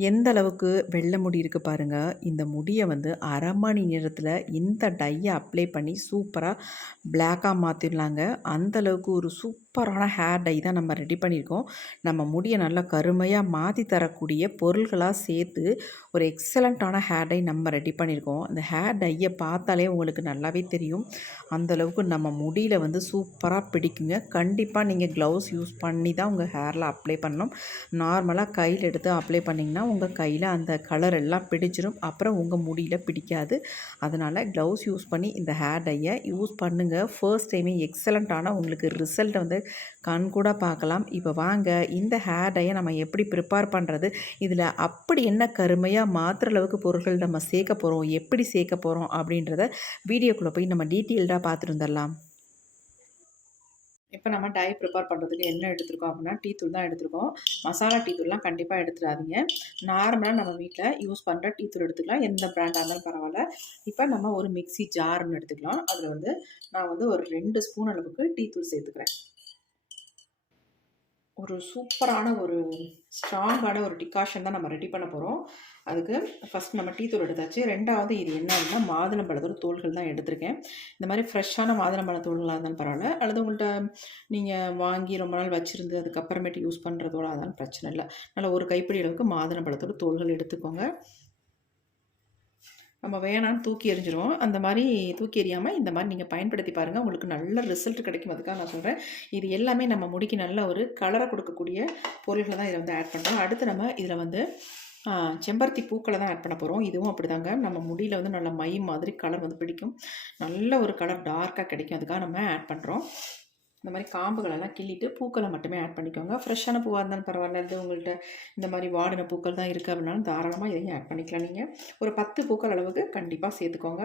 எந்த அளவுக்கு வெள்ளை முடி இருக்குது பாருங்கள் இந்த முடியை வந்து அரை மணி நேரத்தில் இந்த டையை அப்ளை பண்ணி சூப்பராக பிளாக்காக மாற்றிடலாங்க அந்தளவுக்கு ஒரு சூப் சூப்பரான ஹேர் டை தான் நம்ம ரெடி பண்ணியிருக்கோம். நம்ம முடியை நல்லா கருமையாக மாற்றி தரக்கூடிய பொருள்களாக சேர்த்து ஒரு எக்ஸலண்ட்டான ஹேர் டை நம்ம ரெடி பண்ணியிருக்கோம். அந்த ஹேர் டையை பார்த்தாலே உங்களுக்கு நல்லாவே தெரியும். அந்தளவுக்கு நம்ம முடியில் வந்து சூப்பராக பிடிக்குங்க. கண்டிப்பாக நீங்கள் க்ளவுஸ் யூஸ் பண்ணி தான் உங்கள் ஹேரில் அப்ளை பண்ணணும். நார்மலாக கையில் எடுத்து அப்ளை பண்ணிங்கன்னா உங்கள் கையில் அந்த கலர் எல்லாம் பிடிச்சிடும் அப்புறம் உங்கள் முடியில் பிடிக்காது. அதனால் க்ளவுஸ் யூஸ் பண்ணி இந்த ஹேர் டையை யூஸ் பண்ணுங்கள் ஃபர்ஸ்ட் டைமே எக்ஸலண்ட்டான உங்களுக்கு ரிசல்ட் வந்து கண் கூட பார்க்கலாம். இப்போ வாங்க இந்த ஹேர் டையை நம்ம எப்படி ப்ரிப்பேர் பண்ணுறது இதில் அப்படி என்ன கருமையாக மாத்திர அளவுக்கு பொருட்கள் நம்ம சேர்க்க போகிறோம் எப்படி சேர்க்க போகிறோம் அப்படின்றத வீடியோக்குள்ளே போய் நம்ம டீட்டெயில்டாக பார்த்துருந்துடலாம் இப்போ நம்ம டை ப்ரிப்பேர் பண்ணுறதுக்கு என்ன எடுத்துருக்கோம் அப்படின்னா டீ தூள் தான் எடுத்துருக்கோம். மசாலா டீ தூள்லாம் கண்டிப்பாக எடுத்துடாதீங்க. நார்மலாக நம்ம வீட்டில் யூஸ் பண்ணுற டீ தூள் எடுத்துக்கலாம். எந்த பிராண்டாக இருந்தாலும் பரவாயில்ல. இப்போ நம்ம ஒரு மிக்சி ஜார்னு எடுத்துக்கலாம். அதில் வந்து நான் வந்து ஒரு ரெண்டு ஸ்பூன் அளவுக்கு டீ தூள் சேர்த்துக்கிறேன். ஒரு சூப்பரான ஒரு ஸ்ட்ராங்கான ஒரு டிகாஷன் தான் நம்ம ரெடி பண்ண போகிறோம் அதுக்கு ஃபஸ்ட் நம்ம டீ தூள் எடுத்தாச்சு. ரெண்டாவது இது என்ன அப்படின்னா மாதுளம்பழத்தோட தோள்கள் தான் எடுத்திருக்கேன். இந்த மாதிரி ஃப்ரெஷ்ஷான மாதுளம்பழ தோள்களாக இருந்தாலும் பரவாயில்ல. அல்லது உங்கள்கிட்ட நீங்கள் வாங்கி ரொம்ப நாள் வச்சுருந்து அதுக்கப்புறமேட்டு யூஸ் பண்ணுறதோட அதான் பிரச்சனை இல்லை. நல்லா ஒரு கைப்பிடி அளவுக்கு மாதுளம்பழத்தோட தோள்கள் எடுத்துக்கோங்க. நம்ம வேணான்னு தூக்கி எறிஞ்சிரும் அந்த மாதிரி தூக்கி எறியாமல் இந்த மாதிரி நீங்கள் பயன்படுத்தி பாருங்கள் உங்களுக்கு நல்ல ரிசல்ட் கிடைக்கும் அதுக்காக நான் சொல்கிறேன் இது எல்லாமே நம்ம முடிக்கு நல்ல ஒரு கலரை கொடுக்கக்கூடிய பொருள்களை தான் இதில் வந்து ஆட் பண்ணுறோம் அடுத்து நம்ம இதில் வந்து செம்பருத்தி பூக்களை தான் ஆட் பண்ண போகிறோம் இதுவும் அப்படி தாங்க நம்ம முடியில் வந்து நல்ல மை மாதிரி கலர் வந்து பிடிக்கும். நல்ல ஒரு கலர் டார்க்காக கிடைக்கும். அதுக்காக நம்ம ஆட் பண்ணுறோம் இந்த மாதிரி காம்புகளெல்லாம் கிள்ளிட்டு பூக்களை மட்டுமே ஆட் பண்ணிக்கோங்க. ஃப்ரெஷ்ஷான பூவாக இருந்தாலும் பரவாயில்ல. இது உங்கள்கிட்ட இந்த மாதிரி வாடின பூக்கள் தான் இருக்குது அப்படின்னாலும் தாராளமாக இதையும் ஆட் பண்ணிக்கலாம் நீங்கள் ஒரு பத்து பூக்கள் அளவுக்கு கண்டிப்பாக சேர்த்துக்கோங்க.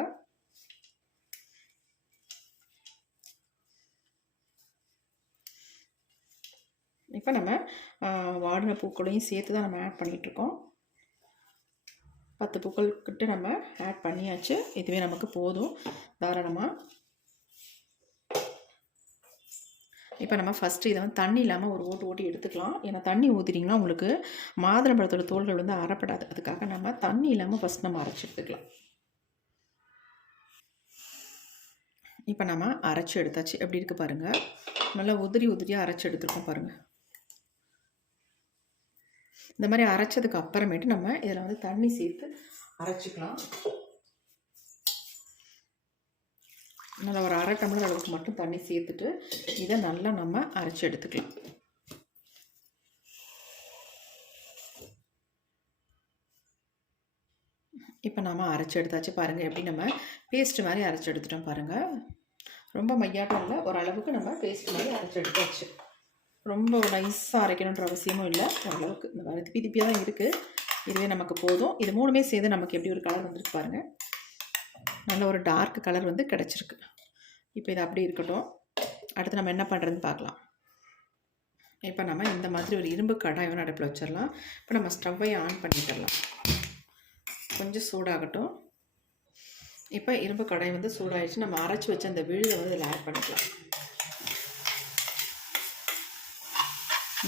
இப்போ நம்ம வாடின பூக்களையும் சேர்த்து தான் நம்ம ஆட் பண்ணிகிட்ருக்கோம் பத்து பூக்கள் கிட்ட நம்ம ஆட் பண்ணியாச்சு. இதுவே நமக்கு போதும். தாராளமாக இப்போ நம்ம ஃபஸ்ட்டு இதை வந்து தண்ணி இல்லாமல் ஒரு ஓட்டு ஓட்டி எடுத்துக்கலாம். ஏன்னா தண்ணி ஊற்றிட்டிங்கன்னா உங்களுக்கு மாதுளம்பழத்தோட தோள்கள் வந்து அறப்படாது. அதுக்காக நம்ம தண்ணி இல்லாமல் ஃபஸ்ட் நம்ம அரைச்சி எடுத்துக்கலாம். இப்போ நம்ம அரைச்சி எடுத்தாச்சு. எப்படி இருக்குது பாருங்கள் நல்லா உதிரி உதிரியாக அரைச்சி எடுத்துருக்கோம் பாருங்கள் இந்த மாதிரி அரைச்சதுக்கு அப்புறமேட்டு நம்ம இதில் வந்து தண்ணி சேர்த்து அரைச்சிக்கலாம். நல்லா ஒரு அரை டம்ளர் அளவுக்கு மட்டும் தண்ணி சேர்த்துட்டு இதை நல்லா நம்ம அரைச்சி எடுத்துக்கலாம். இப்போ நாம் அரைச்சி எடுத்தாச்சு பாருங்கள் எப்படி நம்ம பேஸ்ட் மாதிரி அரைச்சி எடுத்துட்டோம் பாருங்கள் ரொம்ப மையாட்டம் இல்லை. ஓரளவுக்கு நம்ம பேஸ்ட் மாதிரி அரைச்சி எடுத்தாச்சு. ரொம்ப நைஸாக அரைக்கணுன்ற அவசியமும் இல்லை. ஓரளவுக்கு இந்த மாதிரி திப்பி திப்பியாக தான் இருக்குது இதுவே நமக்கு போதும். இது மூணுமே சேர்ந்து நமக்கு எப்படி ஒரு கலர் வந்துருக்கு பாருங்கள் நல்ல ஒரு டார்க் கலர் வந்து கிடச்சிருக்கு. இப்போ இது அப்படி இருக்கட்டும். அடுத்து நம்ம என்ன பண்ணுறதுன்னு பார்க்கலாம். இப்போ நம்ம இந்த மாதிரி ஒரு இரும்பு கடாய் அடுப்பில் வச்சிடலாம். இப்போ நம்ம ஸ்டவ்வை ஆன் பண்ணிட்டுடலாம் கொஞ்சம் சூடாகட்டும். இப்போ இரும்பு கடாய் வந்து சூடாகிடுச்சு நம்ம அரைச்சி வச்ச அந்த விழுதை வந்து இதில் ஆட் பண்ணிக்கலாம்.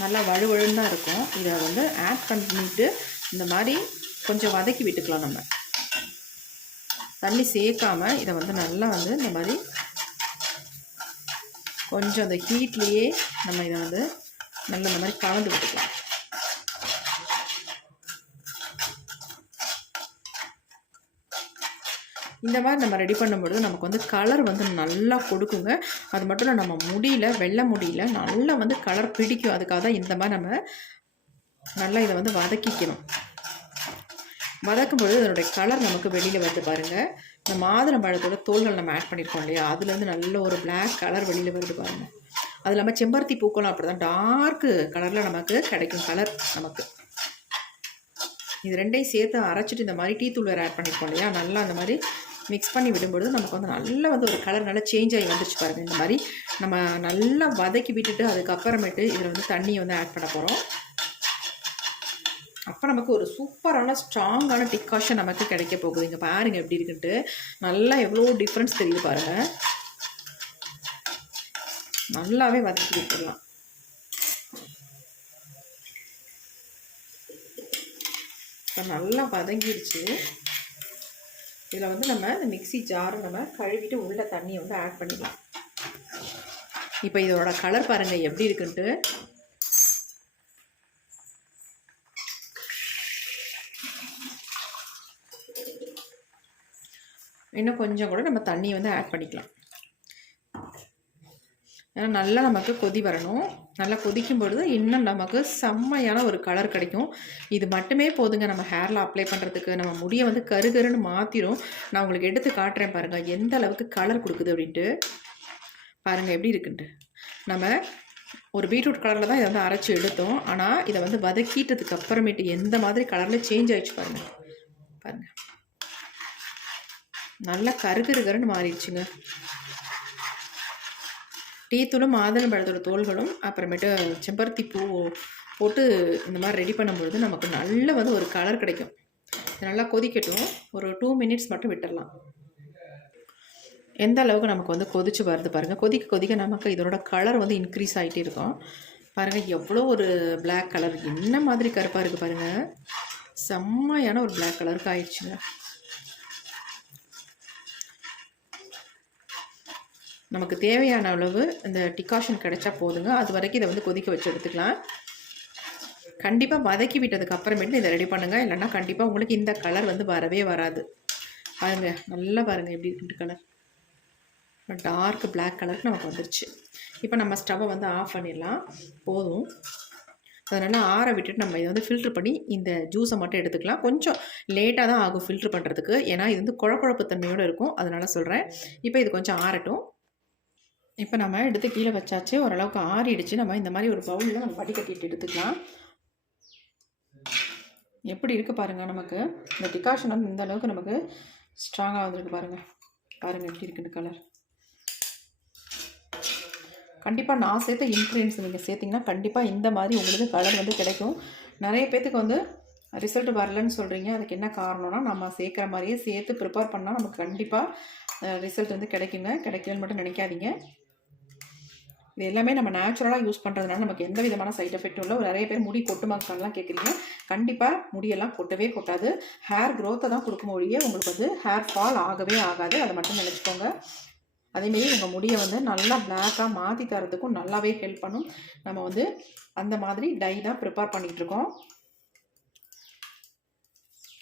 நல்லா வழுவழுன்னு தான் இருக்கும். இதை வந்து ஆட் பண்ணிட்டு இந்த மாதிரி கொஞ்சம் வதக்கி விட்டுக்கலாம் நம்ம. தண்ணி சேர்க்காம இதை வந்து நல்லா வந்து இந்த மாதிரி கொஞ்சம் அந்த ஹீட்லேயே நம்ம இதை வந்து நல்லா இந்த மாதிரி கலந்து விட்டுக்கலாம். இந்த மாதிரி நம்ம ரெடி பண்ணும்பொழுது நமக்கு வந்து கலர் வந்து நல்லா கொடுக்குங்க. அது மட்டும் இல்லை நம்ம முடியல வெள்ளை முடியல நல்லா வந்து கலர் பிடிக்கும். அதுக்காக தான் இந்த மாதிரி நம்ம நல்லா இதை வந்து வதக்கிக்கணும். வதக்கும் பொழுது அதனுடைய கலர் நமக்கு வெளியில் வருது பாருங்கள் இந்த மாதுளம் பழத்தோட தோல்கள் நம்ம ஆட் பண்ணியிருக்கோம் இல்லையா? அதுலேருந்து நல்ல ஒரு பிளாக் கலர் வெளியில் வருது பாருங்கள் அது இல்லாமல் செம்பருத்தி பூக்களும் அப்படி தான் டார்க்கு கலரில் நமக்கு கிடைக்கும் கலர் நமக்கு. இது ரெண்டையும் சேர்த்து அரைச்சிட்டு இந்த மாதிரி டீ தூள் வேறு ஆட் பண்ணியிருக்கோம் இல்லையா? நல்லா அந்த மாதிரி மிக்ஸ் பண்ணி விடும்பொழுது நமக்கு வந்து நல்லா வந்து ஒரு கலர் நல்லா சேஞ்ச் ஆகி வந்துச்சு பாருங்கள் இந்த மாதிரி நம்ம நல்லா வதக்கி விட்டுட்டு அதுக்கப்புறமேட்டு இதில் வந்து தண்ணியை வந்து ஆட் பண்ண போகிறோம் அப்போ நமக்கு ஒரு சூப்பரான ஸ்ட்ராங்கான டிக்காஷன் நமக்கு கிடைக்க போகுது. இங்கே பாருங்கள் எப்படி இருக்குன்ட்டு. நல்லா எவ்வளோ டிஃப்ரென்ஸ் தெரியுது பாருங்கள் நல்லாவே வதக்கி விட்டுடலாம் இப்போ நல்லா வதங்கிடுச்சு இதில் வந்து நம்ம இந்த மிக்ஸி ஜாரை நம்ம கழுவிட்டு உள்ள தண்ணியை வந்து ஆட் பண்ணிக்கலாம். இப்போ இதோட கலர் பாருங்கள் எப்படி இருக்குன்ட்டு. இன்னும் கொஞ்சம் கூட நம்ம தண்ணியை வந்து ஆட் பண்ணிக்கலாம். ஏன்னா நல்லா நமக்கு கொதி வரணும். நல்லா கொதிக்கும் பொழுது இன்னும் நமக்கு செம்மையான ஒரு கலர் கிடைக்கும். இது மட்டுமே போதுங்க. நம்ம ஹேரில் அப்ளை பண்ணுறதுக்கு நம்ம முடியை வந்து கருகருன்னு மாற்றிடும் நான் உங்களுக்கு எடுத்து காட்டுறேன் பாருங்கள் எந்த அளவுக்கு கலர் கொடுக்குது அப்படின்ட்டு. பாருங்கள் எப்படி இருக்குன்ட்டு. நம்ம ஒரு பீட்ரூட் கலரில் தான் இதை வந்து அரைச்சி எடுத்தோம். ஆனால் இதை வந்து வதக்கிட்டதுக்கு அப்புறமேட்டு எந்த மாதிரி கலரில் சேஞ்ச் ஆகிடுச்சு பாருங்கள் பாருங்கள் நல்லா கருகருகருன்னு மாறிடுச்சுங்க. டீத்தூளும் மாதுளம் பழத்தோட தோள்களும் அப்புறமேட்டு செம்பருத்தி பூ போட்டு இந்த மாதிரி ரெடி பண்ணும்பொழுது நமக்கு நல்ல வந்து ஒரு கலர் கிடைக்கும். நல்லா கொதிக்கட்டும். ஒரு டூ மினிட்ஸ் மட்டும் விட்டுடலாம் எந்த அளவுக்கு நமக்கு வந்து கொதிச்சு வருது பாருங்கள் கொதிக்க கொதிக்க நமக்கு இதோட கலர் வந்து இன்க்ரீஸ் ஆகிட்டே இருக்கும். பாருங்கள் எவ்வளோ ஒரு பிளாக் கலர் என்ன மாதிரி கருப்பாக இருக்குது பாருங்கள் செம்மையான ஒரு பிளாக் கலருக்கு ஆயிடுச்சுங்க. நமக்கு தேவையான அளவு இந்த டிகாஷன் கிடைச்சா போதுங்க. அது வரைக்கும் இதை வந்து கொதிக்க வச்சு எடுத்துக்கலாம். கண்டிப்பாக வதக்கி விட்டதுக்கு அப்புறமேட்டு இதை ரெடி பண்ணுங்கள் இல்லைன்னா கண்டிப்பாக உங்களுக்கு இந்த கலர் வந்து வரவே வராது. பாருங்கள் நல்லா பாருங்கள் எப்படி இருக்குன்ட்டு கலர் டார்க் பிளாக் கலருக்கு நமக்கு வந்துருச்சு. இப்போ நம்ம ஸ்டவ்வை வந்து ஆஃப் பண்ணிடலாம். போதும். அதனால் ஆற விட்டுட்டு நம்ம இதை வந்து ஃபில்ட்ரு பண்ணி இந்த ஜூஸை மட்டும் எடுத்துக்கலாம். கொஞ்சம் லேட்டாக தான் ஆகும் ஃபில்ட்ரு பண்ணுறதுக்கு ஏன்னா இது வந்து குழக்குழப்பு தன்மையோடு இருக்கும். அதனால் சொல்கிறேன் இப்போ இது கொஞ்சம் ஆறட்டும். இப்போ நம்ம எடுத்து கீழே வச்சாச்சு. ஓரளவுக்கு ஆறிடுச்சு. நம்ம இந்த மாதிரி ஒரு பவுலில் நம்ம வடிகட்டிட்டு எடுத்துக்கலாம். எப்படி இருக்குது பாருங்கள் நமக்கு. இந்த டிகாஷன் வந்து இந்த அளவுக்கு நமக்கு ஸ்ட்ராங்காக வந்திருக்கு பாருங்கள் பாருங்கள் எப்படி இருக்குன்னு கலர் கண்டிப்பாக நான் சேர்த்த இன்க்ரீடியன்ஸ் நீங்கள் சேர்த்திங்கன்னா கண்டிப்பாக இந்த மாதிரி உங்களுக்கு கலர் வந்து கிடைக்கும். நிறைய பேர்த்துக்கு வந்து ரிசல்ட் வரலன்னு சொல்கிறீங்க அதுக்கு என்ன காரணம்னா நம்ம சேர்க்குற மாதிரியே சேர்த்து ப்ரிப்பேர் பண்ணால் நமக்கு கண்டிப்பாக ரிசல்ட் வந்து கிடைக்குங்க. கிடைக்கலன்னு மட்டும் நினைக்காதீங்க. இது எல்லாமே நம்ம நேச்சுரலாக யூஸ் பண்ணுறதுனால நமக்கு எந்த விதமான சைட் எஃபெக்ட்டும் இல்லை. நிறைய பேர் முடி கொட்டுமாக்கான்லாம் கேட்குறீங்க கண்டிப்பாக முடியெல்லாம் கொட்டவே கொட்டாது. ஹேர் க்ரோத்தை தான் கொடுக்கும் ஒழிய உங்களுக்கு வந்து ஹேர் ஃபால் ஆகவே ஆகாது. அதை மட்டும் நினச்சிக்கோங்க. அதேமாரி உங்கள் முடியை வந்து நல்லா பிளாக்காக மாற்றி தரதுக்கும் நல்லாவே ஹெல்ப் பண்ணும். நம்ம வந்து அந்த மாதிரி டை தான் ப்ரிப்பேர் பண்ணிகிட்ருக்கோம்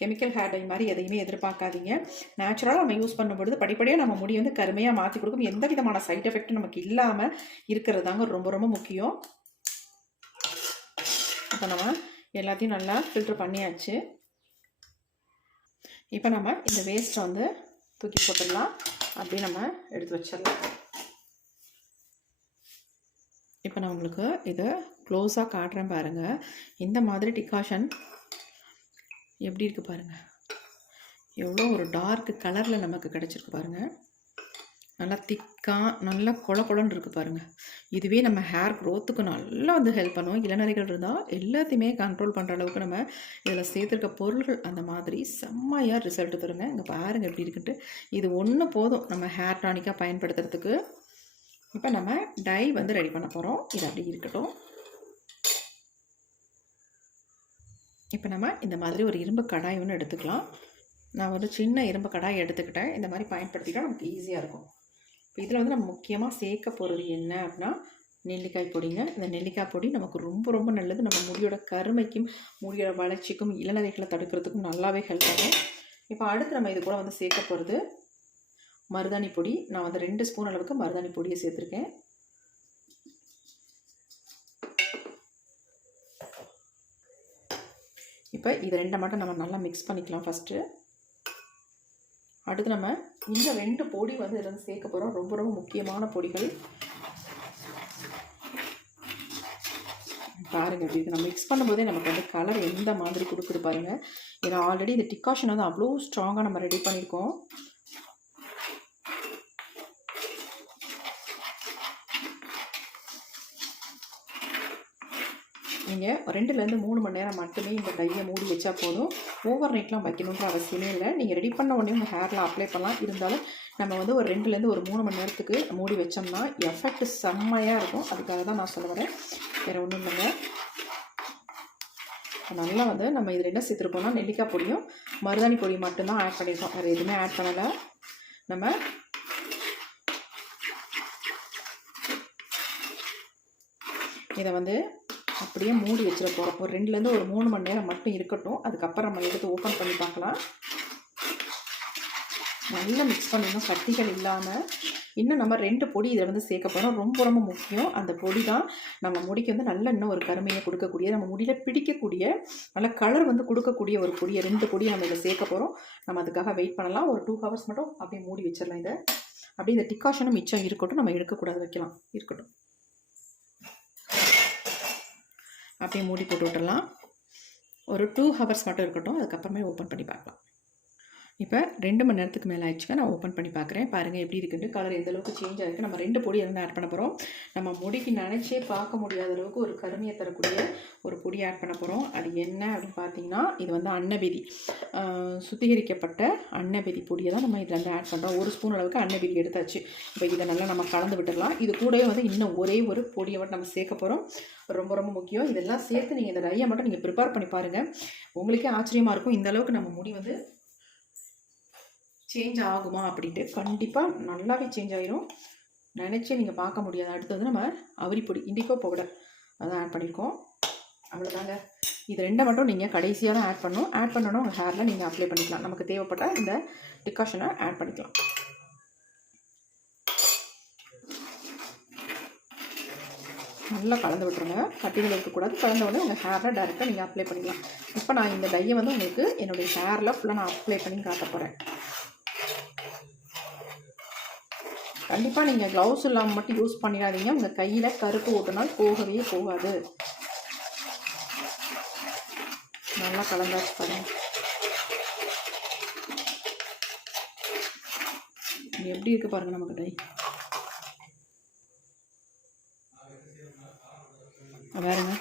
கெமிக்கல் ஹேர் டை மாதிரி எதையுமே எதிர்பார்க்காதீங்க. நேச்சுரலாக நம்ம யூஸ் பண்ணும்பொழுது படிப்படியாக நம்ம முடி வந்து கருமையாக மாற்றி கொடுக்கும். எந்த விதமான சைட் எஃபெக்ட்டும் நமக்கு இல்லாமல் இருக்கிறது தாங்க ரொம்ப ரொம்ப முக்கியம். இப்போ நம்ம எல்லாத்தையும் நல்லா ஃபில்ட்ரு பண்ணியாச்சு. இப்போ நம்ம இந்த வேஸ்ட்டை வந்து தூக்கி போட்டுடலாம். அப்படியே நம்ம எடுத்து வச்சிடலாம். இப்போ நான் உங்களுக்கு இதை க்ளோஸாக காட்டுறேன் பாருங்கள் இந்த மாதிரி டிகாஷன் எப்படி இருக்குது பாருங்கள் எவ்வளோ ஒரு டார்க் கலரில் நமக்கு கிடச்சிருக்கு பாருங்கள் நல்லா திக்காக நல்லா கொல கொலன்னு இருக்குது பாருங்கள் இதுவே நம்ம ஹேர் க்ரோத்துக்கு நல்லா வந்து ஹெல்ப் பண்ணும். இளநரைகள் இருந்தால் எல்லாத்தையுமே கண்ட்ரோல் பண்ணுற அளவுக்கு நம்ம இதில் சேர்த்துருக்க பொருள்கள் அந்த மாதிரி செம்மையாக ரிசல்ட் தருங்க. இங்கே பாருங்கள் எப்படி இருக்குன்ட்டு. இது ஒன்று போதும் நம்ம ஹேர் டானிக்காக பயன்படுத்துறதுக்கு. இப்போ நம்ம டை வந்து ரெடி பண்ண போகிறோம் இது அப்படி இருக்கட்டும். இப்போ நம்ம இந்த மாதிரி ஒரு இரும்பு கடாய் ஒன்று எடுத்துக்கலாம். நான் ஒரு சின்ன இரும்பு கடாய் எடுத்துக்கிட்டேன். இந்த மாதிரி பயன்படுத்திட்டால் நமக்கு ஈஸியாக இருக்கும். இப்போ இதில் வந்து நம்ம முக்கியமாக சேர்க்க போகிறது என்ன அப்படின்னா நெல்லிக்காய் பொடிங்க. இந்த நெல்லிக்காய் பொடி நமக்கு ரொம்ப ரொம்ப நல்லது. நம்ம முடியோட கருமைக்கும் முடியோட வளர்ச்சிக்கும் இளநரைகளை தடுக்கிறதுக்கும் நல்லாவே ஹெல்ப் ஆகும். இப்போ அடுத்து நம்ம இது கூட வந்து சேர்க்க போகிறது மருதாணி பொடி. நான் வந்து ரெண்டு ஸ்பூன் அளவுக்கு மருதாணி பொடியை சேர்த்துருக்கேன். இப்போ இது ரெண்டை மட்டும் நம்ம நல்லா மிக்ஸ் பண்ணிக்கலாம் ஃபஸ்ட்டு அடுத்து நம்ம இந்த ரெண்டு பொடி வந்து இதில் வந்து சேர்க்க போகிறோம் ரொம்ப ரொம்ப முக்கியமான பொடிகள். பாருங்கள் இப்படி இருக்கு நம்ம மிக்ஸ் பண்ணும்போதே நமக்கு வந்து கலர் எந்த மாதிரி கொடுக்குது பாருங்கள் ஏன்னா ஆல்ரெடி இந்த டிகாஷன் வந்து அவ்வளோ ஸ்ட்ராங்காக நம்ம ரெடி பண்ணியிருக்கோம். நீங்கள் ரெண்டுலேருந்து மூணு மணி நேரம் மட்டுமே இந்த டையை மூடி வச்சா போதும். ஓவர் நைட்லாம் வைக்கணுன்ற அவசியமே இல்லை. நீங்கள் ரெடி பண்ண உடனே உங்கள் ஹேரில் அப்ளை பண்ணலாம். இருந்தாலும் நம்ம வந்து ஒரு ரெண்டுலேருந்து ஒரு மூணு மணி நேரத்துக்கு மூடி வச்சோம்னா எஃபெக்ட் செம்மையாக இருக்கும். அதுக்காக தான் நான் சொல்ல வரேன். வேறு ஒன்றும் இல்லைங்க. நல்லா வந்து நம்ம இதில் என்ன சேர்த்துருப்போம்னா நெல்லிக்காய் பொடியும் மருதாணி பொடி மட்டும்தான் ஆட் பண்ணியிருக்கோம் வேறு எதுவுமே ஆட் பண்ணலை. நம்ம இதை வந்து அப்படியே மூடி வச்சிட போகிறோம் ஒரு ரெண்டுலேருந்து ஒரு மூணு மணி நேரம் மட்டும் இருக்கட்டும். அதுக்கப்புறம் நம்ம எடுத்து ஓப்பன் பண்ணி பார்க்கலாம். நல்லா மிக்ஸ் பண்ணணும். கட்டிகள் இல்லாமல் இன்னும் நம்ம ரெண்டு பொடி இதில் வந்து சேர்க்க போகிறோம் ரொம்ப ரொம்ப முக்கியம். அந்த பொடி தான் நம்ம முடிக்கு வந்து நல்ல இன்னும் ஒரு கருமையை கொடுக்கக்கூடிய நம்ம முடியில் பிடிக்கக்கூடிய நல்ல கலர் வந்து கொடுக்கக்கூடிய ஒரு பொடியை ரெண்டு பொடியை நம்ம இதில் சேர்க்க போகிறோம் நம்ம அதுக்காக வெயிட் பண்ணலாம். ஒரு டூ ஹவர்ஸ் மட்டும் அப்படியே மூடி வச்சிடலாம் இதை. அப்படியே இந்த டிக்காஷனும் மிச்சம் இருக்கட்டும். நம்ம எடுக்கக்கூடாது வைக்கலாம். இருக்கட்டும். அப்படியே மூடி போட்டு விட்டுடலாம். ஒரு டூ ஹவர்ஸ் மட்டும் இருக்கட்டும் அதுக்கப்புறமே ஓப்பன் பண்ணி பார்க்கலாம். இப்போ ரெண்டு மணி நேரத்துக்கு மேலே ஆயிடுச்சுங்க நான் ஓப்பன் பண்ணி பார்க்குறேன் பாருங்கள் எப்படி இருக்குன்னு கலர் எந்த அளவுக்கு சேஞ்ச் ஆகிருக்கு நம்ம ரெண்டு பொடி வந்து ஆட் பண்ண போகிறோம் நம்ம முடிக்கு நினச்சே பார்க்க முடியாத அளவுக்கு ஒரு கருமையை தரக்கூடிய ஒரு பொடி ஆட் பண்ண போகிறோம் அது என்ன அப்படின்னு பார்த்தீங்கன்னா இது வந்து அன்னபெதி. சுத்திகரிக்கப்பட்ட அன்னபெதி பொடியை தான் நம்ம இதில் வந்து ஆட் பண்ணுறோம் ஒரு ஸ்பூன் அளவுக்கு அன்னபெதி எடுத்தாச்சு. இப்போ இதை நல்லா நம்ம கலந்து விட்டுடலாம். இது கூடவே வந்து இன்னும் ஒரே ஒரு பொடியை மட்டும் நம்ம சேர்க்க போகிறோம் ரொம்ப ரொம்ப முக்கியம். இதெல்லாம் சேர்த்து நீங்கள் இந்த ரையை மட்டும் நீங்கள் ப்ரிப்பேர் பண்ணி பாருங்கள் உங்களுக்கே ஆச்சரியமாக இருக்கும். இந்த அளவுக்கு நம்ம முடி வந்து சேஞ்ச் ஆகுமா அப்படின்ட்டு கண்டிப்பாக நல்லாவே சேஞ்ச் ஆகிரும் நினச்சே நீங்கள் பார்க்க முடியாது. அடுத்தது வந்து நம்ம அவரிப்பொடி இண்டிகோ பவுடர் அதான் ஆட் பண்ணியிருக்கோம் அவ்வளோதாங்க இது ரெண்டை மட்டும் நீங்கள் கடைசியாக தான் ஆட் பண்ணணும் ஆட் பண்ணணும் உங்கள் ஹேரில் நீங்கள் அப்ளை பண்ணிக்கலாம். நமக்கு தேவைப்பட்ட இந்த டிகாஷனை ஆட் பண்ணிக்கலாம். நல்லா கலந்து விட்டுருங்க. கட்டிகள் இருக்கக்கூடாது. கலந்த உடனே உங்கள் ஹேரில் டேரெக்டாக நீங்கள் அப்ளை பண்ணிக்கலாம். இப்போ நான் இந்த டையை வந்து உங்களுக்கு என்னுடைய ஹேரில் ஃபுல்லாக நான் அப்ளை பண்ணி காட்ட போகிறேன் கண்டிப்பாக நீங்கள் க்ளவுஸ் இல்லாமல் மட்டும் யூஸ் பண்ணிடாதீங்க. உங்கள் கையில் கருப்பு ஓட்டுனால் போகவே போகாது. நல்லா கலந்தாச்சு பாருங்க. எப்படி இருக்கு பாருங்க நமக்கு டை. வேறுங்க.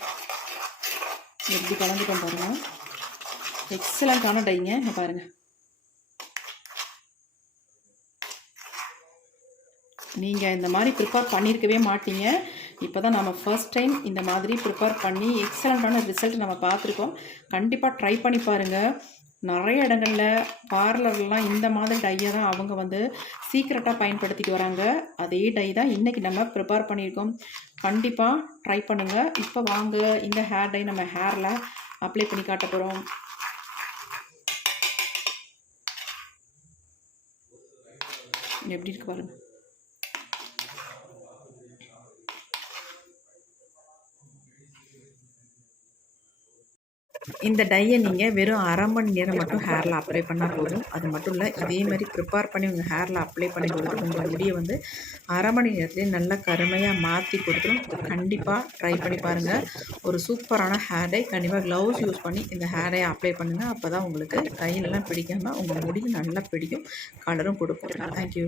எப்படி கலந்துட்டோம் பாருங்க. எக்ஸலண்ட்டான டைங்க. பாருங்கள் நீங்கள் இந்த மாதிரி ப்ரிப்பேர் பண்ணியிருக்கவே மாட்டீங்க. இப்போ தான் நம்ம ஃபர்ஸ்ட் டைம் இந்த மாதிரி ப்ரிப்பேர் பண்ணி எக்ஸலண்ட்டான ரிசல்ட் நம்ம பார்த்துருக்கோம். கண்டிப்பாக ட்ரை பண்ணி பாருங்கள் நிறைய இடங்களில் பார்லர்லாம் இந்த மாதிரி டையை தான் அவங்க வந்து சீக்கிரட்டாக பயன்படுத்திட்டு வராங்க. அதே டை தான் இன்றைக்கி நம்ம ப்ரிப்பேர் பண்ணியிருக்கோம். கண்டிப்பாக ட்ரை பண்ணுங்கள் இப்போ வாங்க இந்த ஹேர் டை நம்ம ஹேரில் அப்ளை பண்ணி காட்ட போகிறோம் எப்படி இருக்கு பாருங்கள் இந்த டையை நீங்கள் வெறும் அரை மணி நேரம் மட்டும் ஹேரில் அப்ளை பண்ணால் போதும். அது மட்டும் இல்லை இதே மாதிரி ப்ரிப்பேர் பண்ணி உங்கள் ஹேரில் அப்ளை பண்ணி கொடுத்துரும் உங்கள் முடியை வந்து அரை மணி நேரத்துலேயே நல்லா கருமையாக மாற்றி கொடுத்துரும். கண்டிப்பாக ட்ரை பண்ணி பாருங்கள் ஒரு சூப்பரான ஹேர் டை கண்டிப்பாக க்ளவுஸ் யூஸ் பண்ணி இந்த ஹேர் டை அப்ளை பண்ணுங்கள் அப்போ தான் உங்களுக்கு கையிலலாம் பிடிக்காமல் உங்கள் முடியும் நல்லா பிடிக்கும். கலரும் கொடுக்கும். தேங்க்யூ